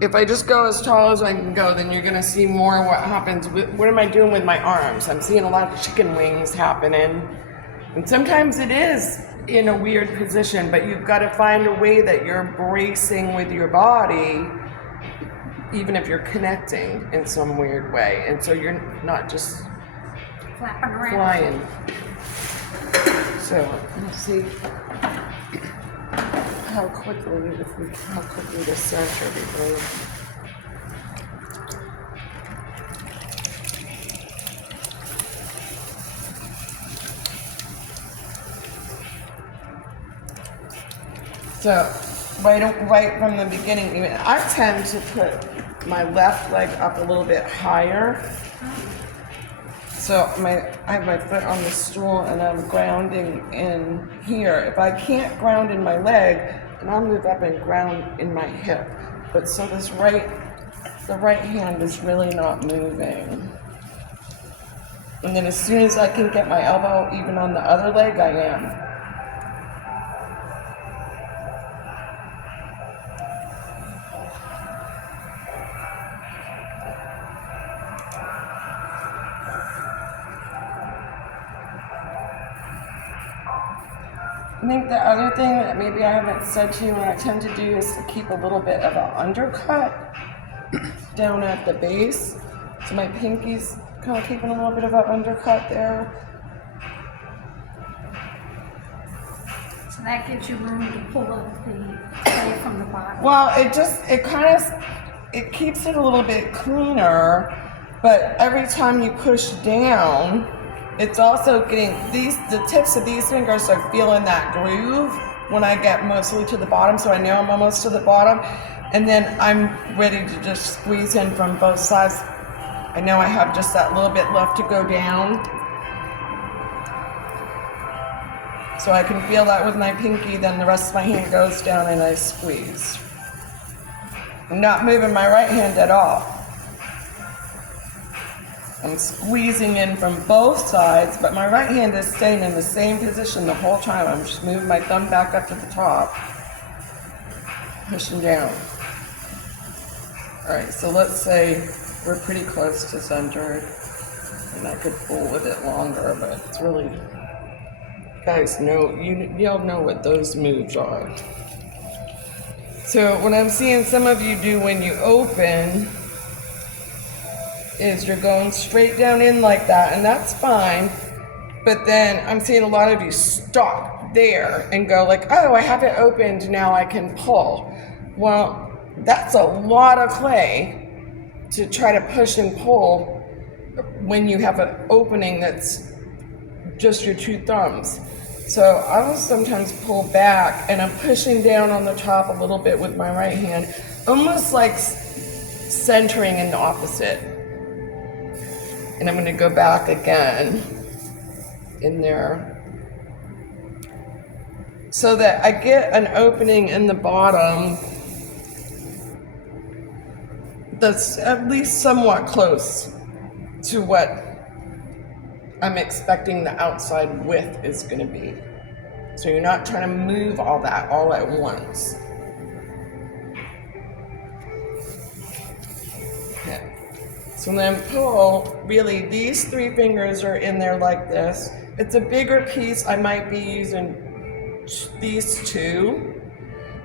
if I just go as tall as I can go, then you're gonna see more what happens with, what am I doing with my arms? I'm seeing a lot of chicken wings happening. And sometimes it is in a weird position, but you've got to find a way that you're bracing with your body, even if you're connecting in some weird way. And so you're not just Flapping around. flying. So let's see how quickly the center we move. So right from the beginning, even I tend to put my left leg up a little bit higher. So I have my foot on the stool and I'm grounding in here. If I can't ground in my leg, then I'll move up and ground in my hip. But so the right hand is really not moving. And then as soon as I can get my elbow even on the other leg, I am. I think the other thing that maybe I haven't said to you and I tend to do is to keep a little bit of an undercut down at the base. So my pinky's kind of keeping a little bit of an undercut there. So that gives you room to pull up the clay from the bottom. Well, it keeps it a little bit cleaner, but every time you push down, it's also getting the tips of these fingers are feeling that groove when I get mostly to the bottom, so I know I'm almost to the bottom, and then I'm ready to just squeeze in from both sides. I know I have just that little bit left to go down. So I can feel that with my pinky, then the rest of my hand goes down and I squeeze. I'm not moving my right hand at all. I'm squeezing in from both sides, but my right hand is staying in the same position the whole time. I'm just moving my thumb back up to the top, pushing down. All right, so let's say we're pretty close to center, and I could pull with it longer, but it's really, guys, y'all know what those moves are. So what I'm seeing some of you do when you open is you're going straight down in like that, and that's fine, but then I'm seeing a lot of you stop there and go like, oh, I have it opened, now I can pull. Well, that's a lot of clay to try to push and pull when you have an opening that's just your two thumbs. So I will sometimes pull back and I'm pushing down on the top a little bit with my right hand, almost like centering in the opposite. And I'm going to go back again in there so that I get an opening in the bottom that's at least somewhat close to what I'm expecting the outside width is going to be. So you're not trying to move all that all at once. Okay. So then pull, really these three fingers are in there like this. It's a bigger piece, I might be using these two.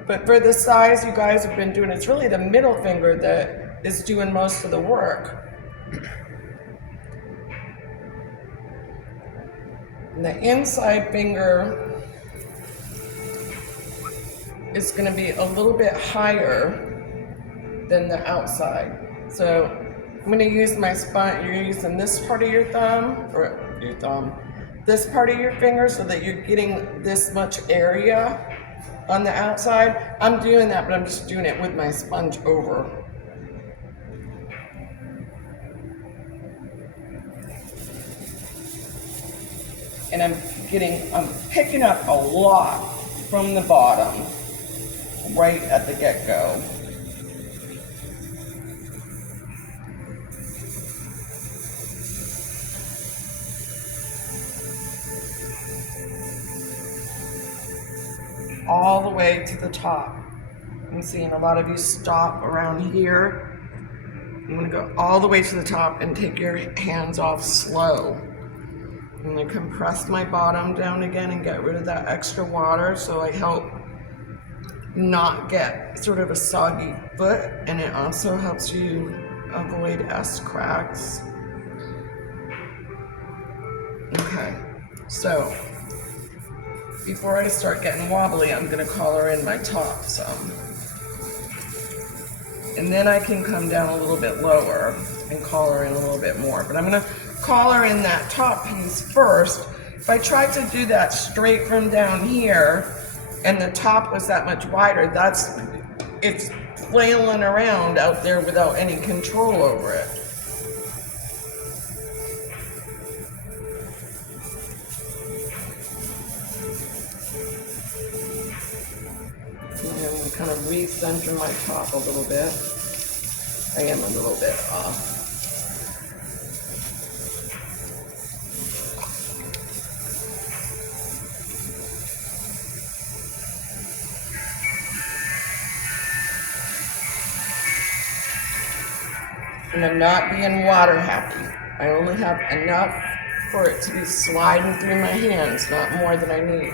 But for the size you guys have been doing, it's really the middle finger that is doing most of the work. And the inside finger is going to be a little bit higher than the outside. So I'm going to use my spine. You're using this part of your thumb, this part of your finger, so that you're getting this much area on the outside. I'm doing that, but I'm just doing it with my sponge over. And I'm picking up a lot from the bottom, right at the get-go. All the way to the top. I'm seeing a lot of you stop around here. I'm gonna go all the way to the top and take your hands off slow. I'm gonna compress my bottom down again and get rid of that extra water so I help not get sort of a soggy foot, and it also helps you avoid S cracks. Okay, so before I start getting wobbly, I'm gonna collar in my top some. And then I can come down a little bit lower and collar in a little bit more. But I'm gonna collar in that top piece first. If I tried to do that straight from down here and the top was that much wider, it's flailing around out there without any control over it. And I'm gonna kind of recenter my top a little bit. I am a little bit off. And I'm not being water happy. I only have enough for it to be sliding through my hands, not more than I need.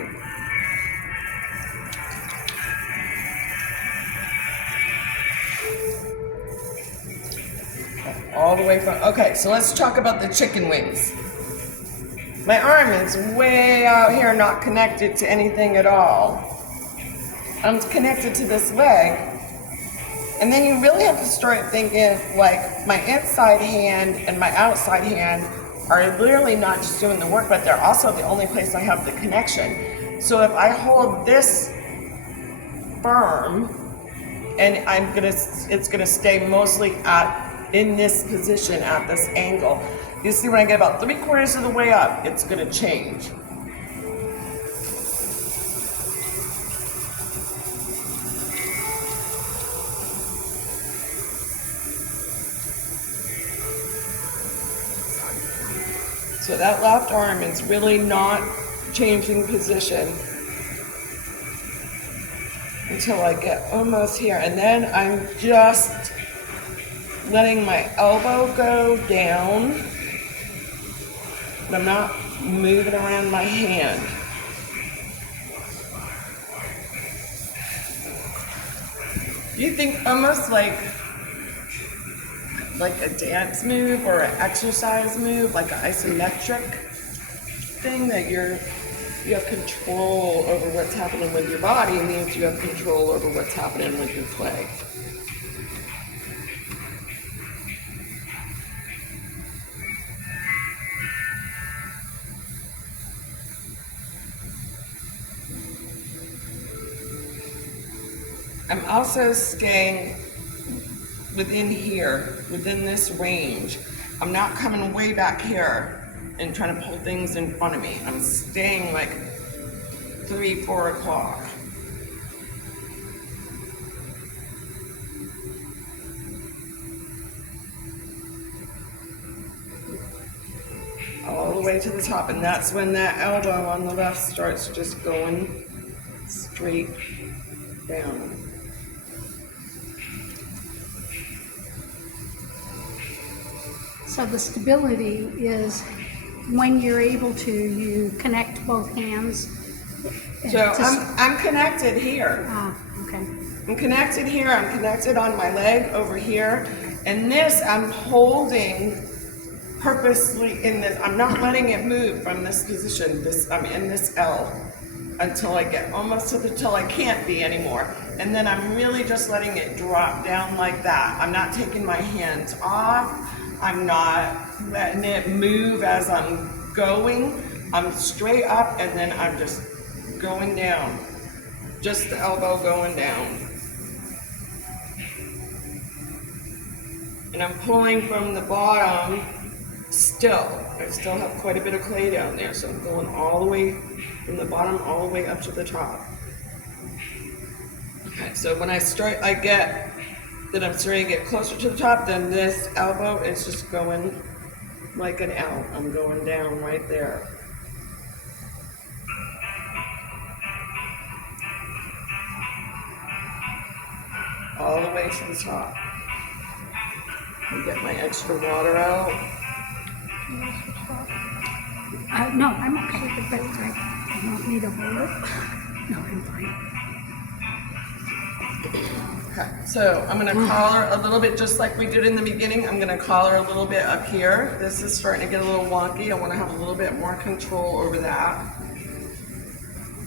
All the way from, okay, so let's talk about the chicken wings. My arm is way out here, not connected to anything at all. I'm connected to this leg. And then you really have to start thinking, like, my inside hand and my outside hand are literally not just doing the work, but they're also the only place I have the connection. So if I hold this firm, and it's gonna stay mostly in this position at this angle. You see, when I get about 3/4 of the way up, it's gonna change. So that left arm is really not changing position until I get almost here. And then I'm just letting my elbow go down, but I'm not moving around my hand. You think almost like a dance move or an exercise move, like an isometric thing, that you have control over what's happening with your body, means you have control over what's happening with your play. I'm also staying within here, within this range. I'm not coming way back here and trying to pull things in front of me. I'm staying like 3, 4 o'clock. All the way to the top, and that's when that elbow on the left starts just going straight down. So the stability is when you're able to, you connect both hands. So I'm connected here. Ah, okay. I'm connected here. I'm connected on my leg over here. And this I'm holding purposely in this. I'm not letting it move from this position. I'm in this L until I get almost to till I can't be anymore. And then I'm really just letting it drop down like that. I'm not taking my hands off. I'm not letting it move as I'm going. I'm straight up, and then I'm just going down. Just the elbow going down. And I'm pulling from the bottom still. I still have quite a bit of clay down there, so I'm going all the way from the bottom all the way up to the top. Okay, so when I start, I get that I'm starting to get closer to the top, then this elbow is just going like an L. I'm going down right there. all the way to the top. And get my extra water out. No, I'm okay, but I want me to hold it. No, I'm fine. Okay, so I'm going to collar a little bit just like we did in the beginning. I'm going to collar a little bit up here. This is starting to get a little wonky. I want to have a little bit more control over that.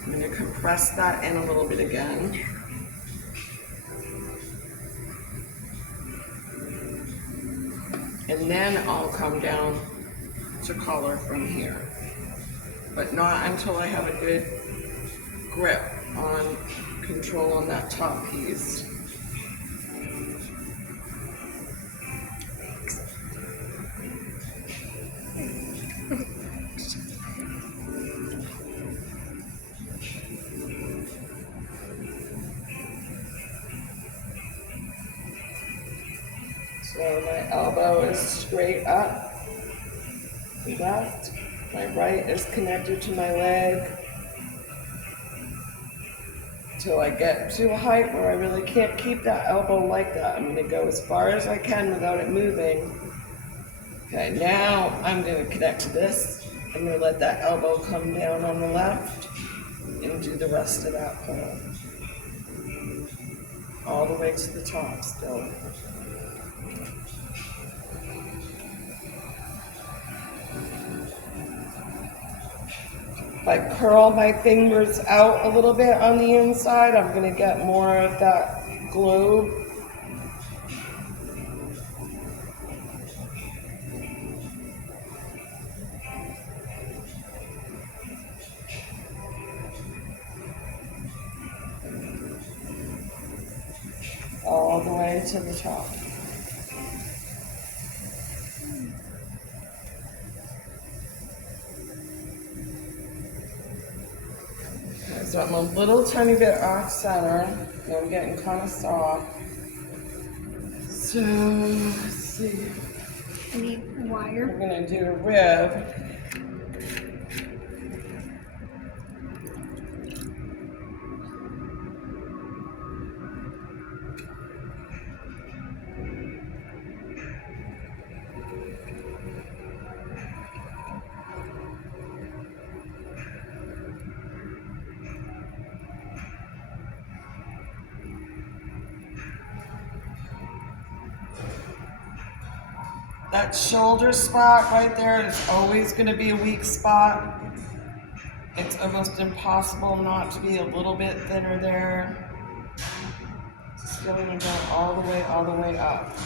I'm going to compress that in a little bit again. And then I'll come down to collar from here. But not until I have a good grip on control on that top piece. So my elbow is straight up, left. My right is connected to my leg till I get to a height where I really can't keep that elbow like that. I'm going to go as far as I can without it moving. Okay, now I'm going to connect to this. I'm going to let that elbow come down on the left and do the rest of that pull. All the way to the top still. If I curl my fingers out a little bit on the inside, I'm going to get more of that globe. All the way to the top. So I'm a little tiny bit off center. And I'm getting kind of soft. So let's see. I need wire. I'm going to do a rib. That shoulder spot right there is always going to be a weak spot. It's almost impossible not to be a little bit thinner there. Just going to go all the way up.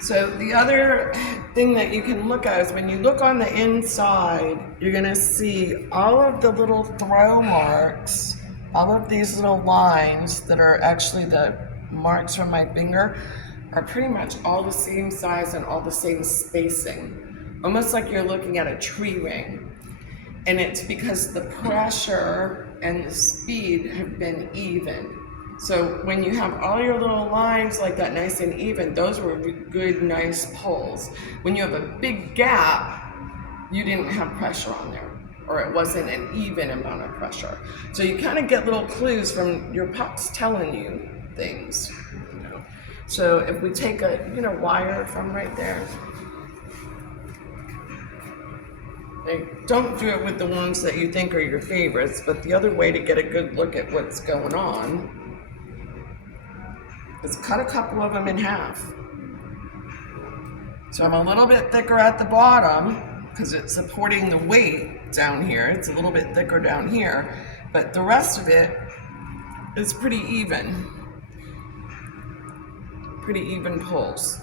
So the other thing that you can look at is when you look on the inside, you're going to see all of the little throw marks, all of these little lines that are actually the marks from my finger are pretty much all the same size and all the same spacing. Almost like you're looking at a tree ring. And it's because the pressure and the speed have been even. So when you have all your little lines like that nice and even, those were good, nice pulls. When you have a big gap, you didn't have pressure on there, or it wasn't an even amount of pressure. So you kind of get little clues from your pucks telling you things. You know? So if we take a wire from right there, don't do it with the ones that you think are your favorites, but the other way to get a good look at what's going on is cut a couple of them in half. So I'm a little bit thicker at the bottom because it's supporting the weight down here. It's a little bit thicker down here, but the rest of it is pretty even. Pretty even pulls.